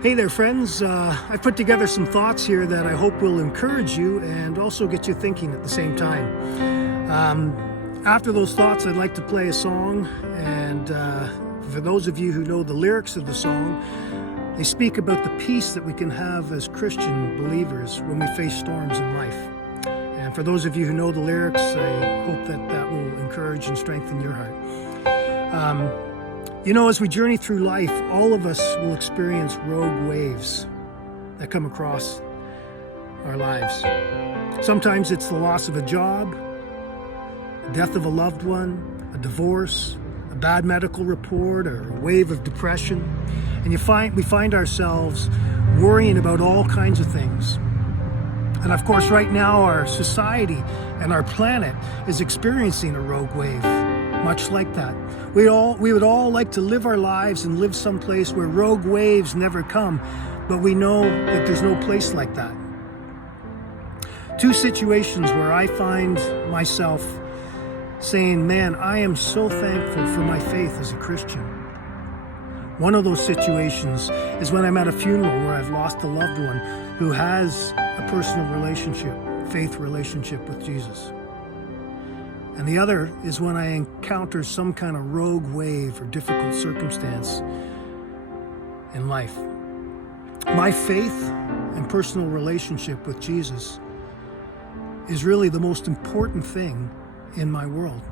Hey there, friends. I've put together some thoughts here that I hope will encourage you and also get you thinking at the same time. After those thoughts, I'd like to play a song, and for those of you who know the lyrics of the song, they speak about the peace that we can have as Christian believers when we face storms in life. And for those of you who know the lyrics, I hope that that will encourage and strengthen your heart. As we journey through life, all of us will experience rogue waves that come across our lives. Sometimes it's the loss of a job, the death of a loved one, a divorce, a bad medical report, or a wave of depression. And we find ourselves worrying about all kinds of things. And of course, right now, our society and our planet is experiencing a rogue wave, much like that. We would all like to live our lives and live someplace where rogue waves never come, but we know that there's no place like that. Two situations where I find myself saying, man, I am so thankful for my faith as a Christian. One of those situations is when I'm at a funeral where I've lost a loved one who has a personal relationship, faith relationship with Jesus. And the other is when I encounter some kind of rogue wave or difficult circumstance in life. My faith and personal relationship with Jesus is really the most important thing in my world.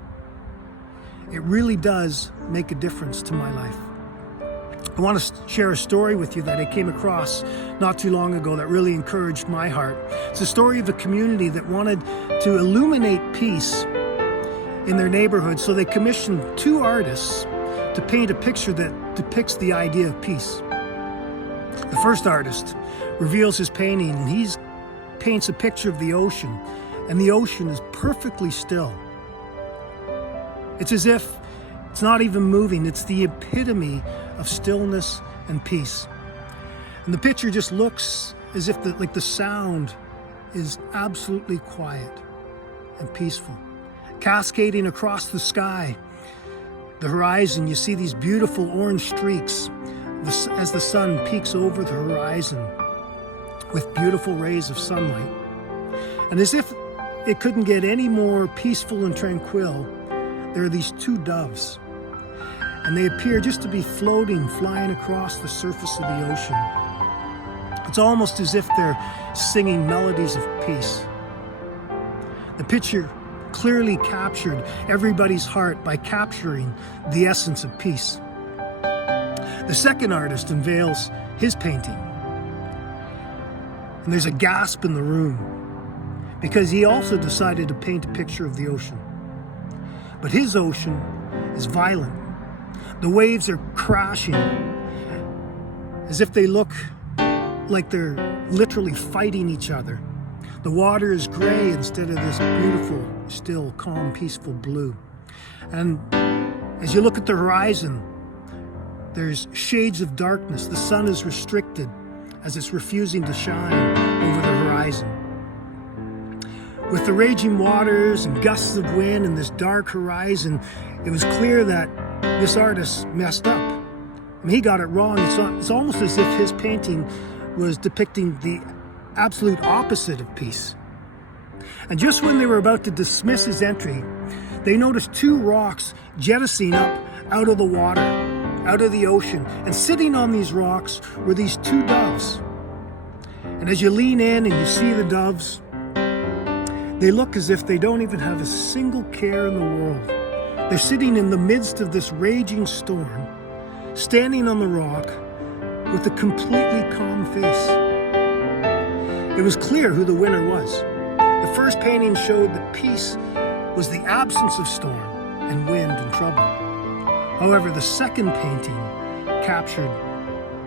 It really does make a difference to my life. I want to share a story with you that I came across not too long ago that really encouraged my heart. It's a story of a community that wanted to illuminate peace in their neighborhood, so they commissioned two artists to paint a picture that depicts the idea of peace. The first artist reveals his painting, and he paints a picture of the ocean, and the ocean is perfectly still. It's as if it's not even moving. It's the epitome of stillness and peace. And the picture just looks as if the sound is absolutely quiet and peaceful. Cascading across the sky, the horizon, you see these beautiful orange streaks as the sun peeks over the horizon with beautiful rays of sunlight. And as if it couldn't get any more peaceful and tranquil, there are these two doves. And they appear just to be flying across the surface of the ocean. It's almost as if they're singing melodies of peace. The picture clearly captured everybody's heart by capturing the essence of peace. The second artist unveils his painting, and there's a gasp in the room because he also decided to paint a picture of the ocean. But his ocean is violent. The waves are crashing as if they look like they're literally fighting each other. The water is gray instead of this beautiful, still, calm, peaceful blue. And as you look at the horizon, there's shades of darkness. The sun is restricted as it's refusing to shine over the horizon. With the raging waters and gusts of wind and this dark horizon, it was clear that this artist messed up. I mean, he got it wrong. It's almost as if his painting was depicting the absolute opposite of peace. And just when they were about to dismiss his entry, they noticed two rocks jettisoning up out of the water, out of the ocean. And sitting on these rocks were these two doves. And as you lean in and you see the doves, they look as if they don't even have a single care in the world. They're sitting in the midst of this raging storm, standing on the rock with a completely calm face. It was clear who the winner was. The first painting showed that peace was the absence of storm and wind and trouble. However, the second painting captured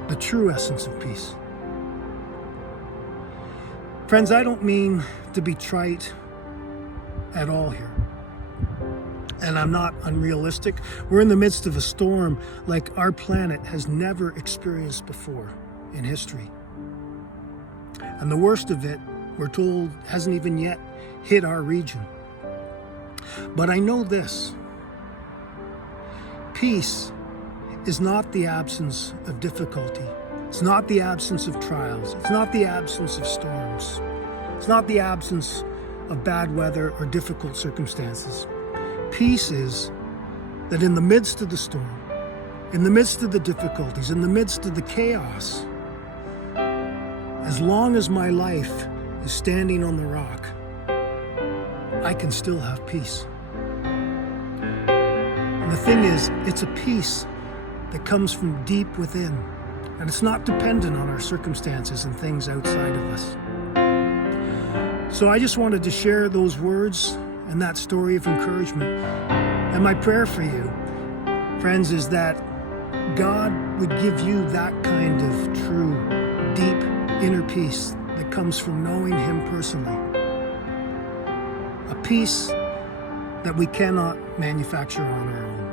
the true essence of peace. Friends, I don't mean to be trite at all here. And I'm not unrealistic. We're in the midst of a storm like our planet has never experienced before in history. And the worst of it, we're told, hasn't even yet hit our region. But I know this. Peace is not the absence of difficulty. It's not the absence of trials. It's not the absence of storms. It's not the absence of bad weather or difficult circumstances. Peace is that in the midst of the storm, in the midst of the difficulties, in the midst of the chaos, as long as my life is standing on the rock, I can still have peace. And the thing is, it's a peace that comes from deep within, and it's not dependent on our circumstances and things outside of us. So I just wanted to share those words and that story of encouragement. And my prayer for you, friends, is that God would give you that kind of true, deep inner peace that comes from knowing Him personally. A peace that we cannot manufacture on our own.